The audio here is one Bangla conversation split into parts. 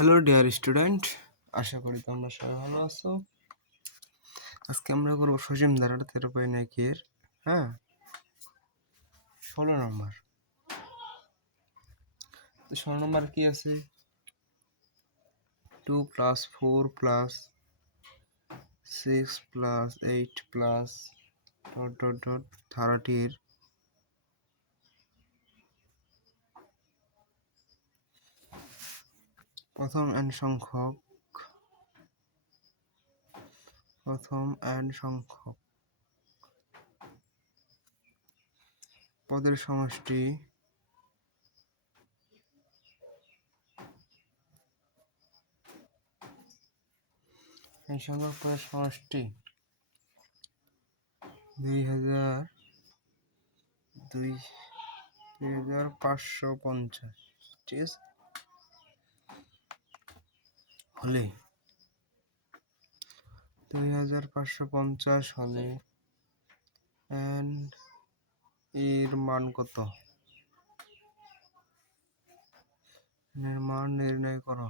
হ্যালো ডিয়ার স্টুডেন্ট, আশা করি তোমরা সবাই ভালো আছো। আজকে আমরা করবো সসীম ধারার 13.1 হ্যাঁ 16 নম্বর। তো 16 নম্বর কি আছে? 2 + 4 + 6 + 8 + ... ধারাটির প্রথম n সংখ্যক পদের সমষ্টি n সংখ্যক পদের সমষ্টি 2550, ঠিক আছে? হলে 2550 হলে n এর মান কত? n এর মান নির্ণয় করো।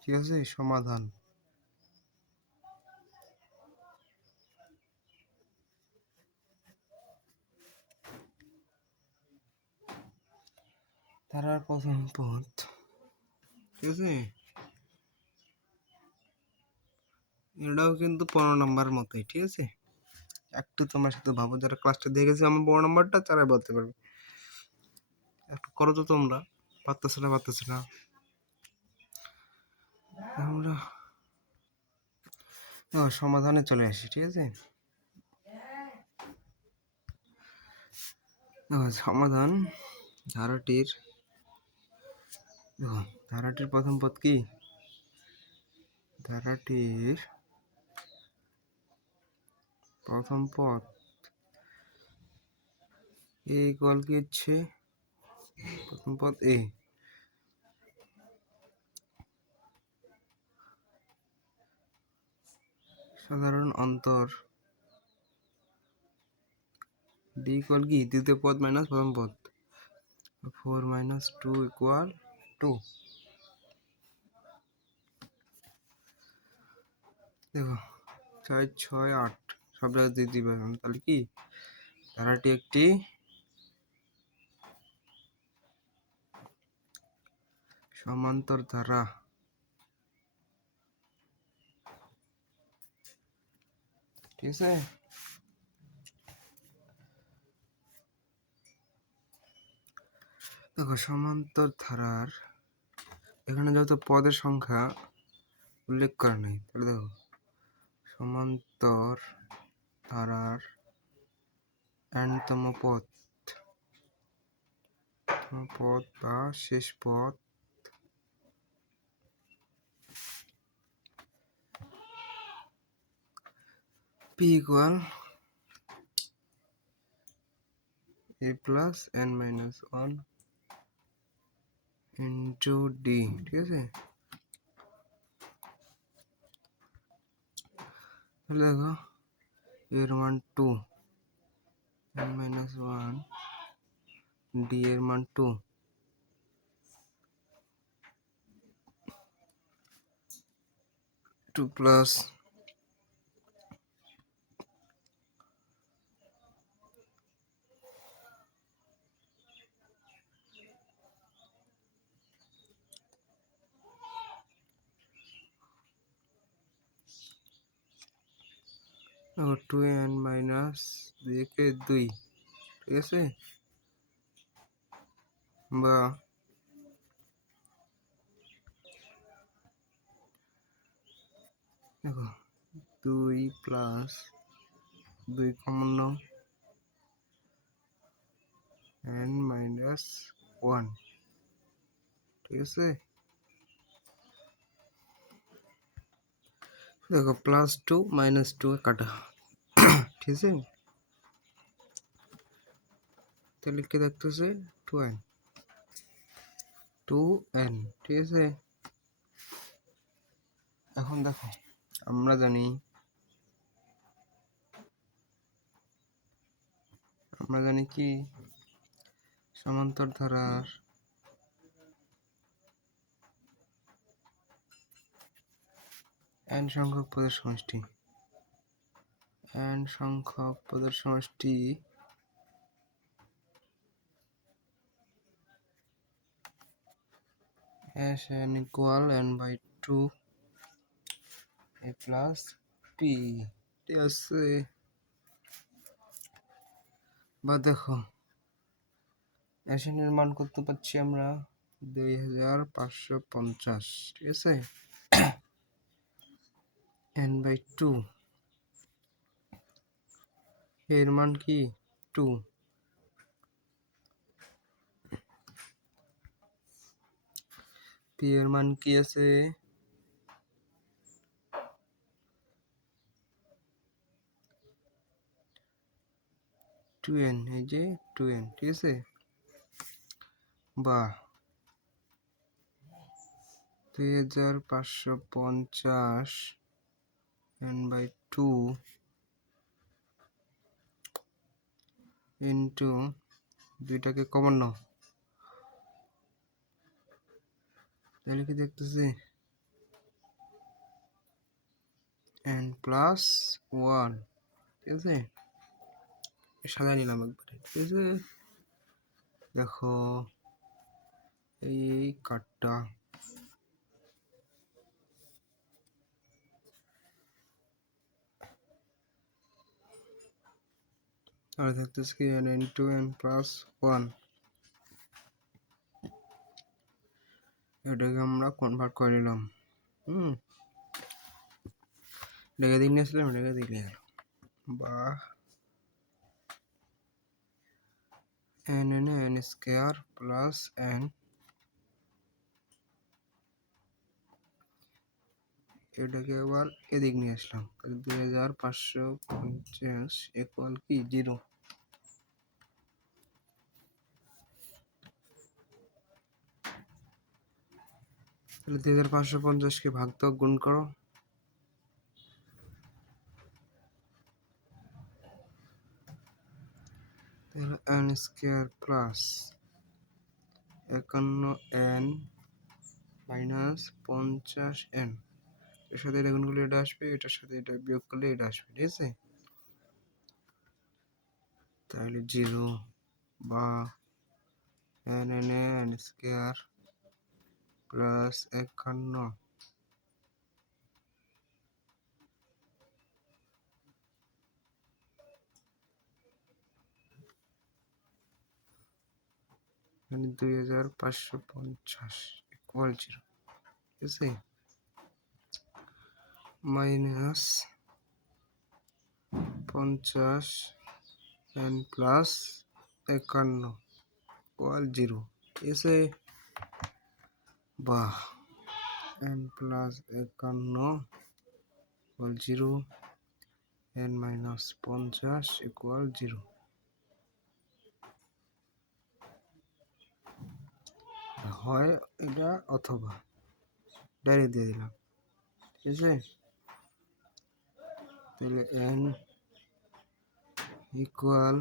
ঠিক আছে, সমাধান। ধারার প্রথম পদ, ঠিক আছে, এটাও কিন্তু 15 নম্বর মতোই, ঠিক আছে। একটু তোমার সাথে ভাবো, যারা ক্লাসটা দেখেছে আমার 15 নম্বরটা তারা বলতে পারবে। একটু করো তো তোমরা, পারতেছ না। আমরা সমাধানে চলে আসি, ঠিক আছে। সমাধান ধারাটির প্রথম পদ কি? ধারাটির প্রথম পদ এ ইকুয়াল কি হচ্ছে? প্রথম পদ এ, সাধারণ অন্তর ডি ইকুয়াল কি? দ্বিতীয় পদ মাইনাস প্রথম পদ। 4 - 2 = 2। দেখো 4 6 8 সব জায়গায় দিয়ে দিবে। তাহলে কি ধারাটি একটি সমান্তর ধারা। ঠিক আছে, দেখো সমান্তর ধারার এখানে যেহেতু পদের সংখ্যা উল্লেখ করা নেই, তাহলে দেখো সমান্তর ধারার n-তম পদ বা শেষ পদ p = a + n-1 * d, ঠিক আছে। তাহলে দেখো এর মান 2, n-1, d এর মান 2, প্লাস দেখো 2n - 2 কে 2, ঠিক আছে, বা দেখো 2 + 2 কমন নাও, n-1, ঠিক আছে। দেখো +2 - 2 কাটা, ঠিক আছে। তাহলে কি দেখতেছে? 2n, ঠিক আছে। এখন দেখো আমরা জানি কি সমান্তর ধারার n সংখ্যক পদের সমষ্টি as n equal n/2 a plus p, ঠিক আছে। বা দেখো এর মান কত পাচ্ছি আমরা 2550, ঠিক আছে। n/2 এর মান কি 2, p এর মান কি আছে টু এন, এই যে 2n, ঠিক আছে। বা 2550 n/2 ইন্টু দুইটাকে কমন নাও, তাহলে কি দেখতেছি n+1, ঠিক আছে। সাদা নিলাম একবারে, ঠিক আছে। দেখো এই কাঠটা আর থাকতেছে কি n ইন্টু n+1, এটাকে আমরা কনভার্ট করে নিলাম। এটাকে দিক নিয়েছিলাম, এটাকে দিলে গেল। বা n স্কোয়ার প্লাস n, এটাকে আবার এদিক নিয়ে আসলাম, 2550 ইকুয়াল কি 0। তাহলে 2550 ভাগ দাও, গুণ করো, তাহলে n square plus 51n minus 50n, এর সাথে এটা গুণ করলে এটা আসবে, এটার সাথে এটা বিয়োগ করলে এটা আসবে, ঠিক আছে। তাহলে 0 বা n স্কোয়ার প্লাস 51 2550 ইকুয়াল 0, ঠিক আছে। মাইনাস 50n প্লাস 51 ইকুয়াল 0, ঠিক আছে। বা n plus 51 equal 0, n minus 50 equal 0। হয় এটা অথবা ডাইরেক্ট দিয়ে দিলাম, ঠিক আছে। তাহলে n ইকুয়াল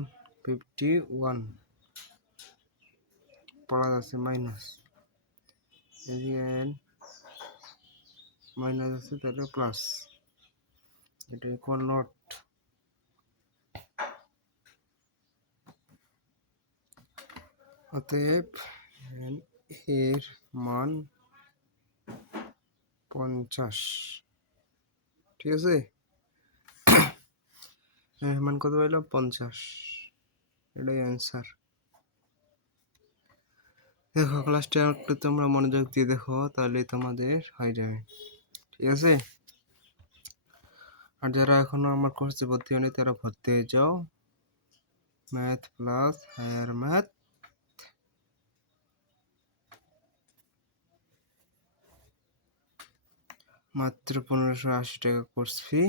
51 পড়া যাচ্ছে মাইনাস, এদিকে n মাইনাস আছে, তাহলে প্লাস, এটা ইকুয়াল নট। অতএব n এর মান 50, ঠিক আছে। এর মান কত পাইলাম 50, এটাই অ্যান্সার। দেখো ক্লাসটা একটু তোমরা মনোযোগ দিয়ে দেখো, তাহলে তোমাদের হয়ে যাবে, ঠিক আছে। আর যারা এখনো আমার কোর্সে ভর্তি হয়নি তারা ভর্তি হয়ে যাও। ম্যাথ প্লাস হায়ার ম্যাথ, মাত্র 1580 টাকা কোর্স ফি।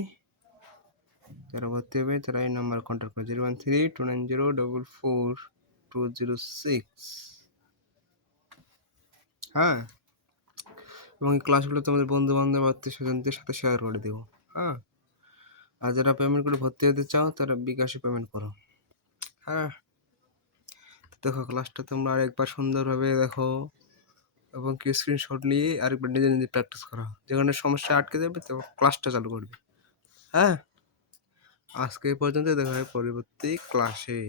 যারা ভর্তি হবে তারা এই নাম্বার কন্ট্যাক্ট করে 01329044206। হ্যাঁ, এবং এই ক্লাসগুলো তোমাদের বন্ধু বান্ধব আত্মীয় স্বজনদের সাথে শেয়ার করে দেবো। হ্যাঁ, আর যারা পেমেন্ট করে ভর্তি হতে চাও তারা বিকাশে পেমেন্ট করো। হ্যাঁ। দেখো ক্লাসটা তোমরা আরেকবার সুন্দরভাবে দেখো এবং কি স্ক্রিনশট নিয়ে আরেকবার নিজে নিজে প্র্যাকটিস করো। যেখানে সমস্যা আটকে যাবে তো ক্লাসটা চালু করবে। হ্যাঁ, আজকে এই পর্যন্ত, দেখা হয় পরবর্তী ক্লাসে।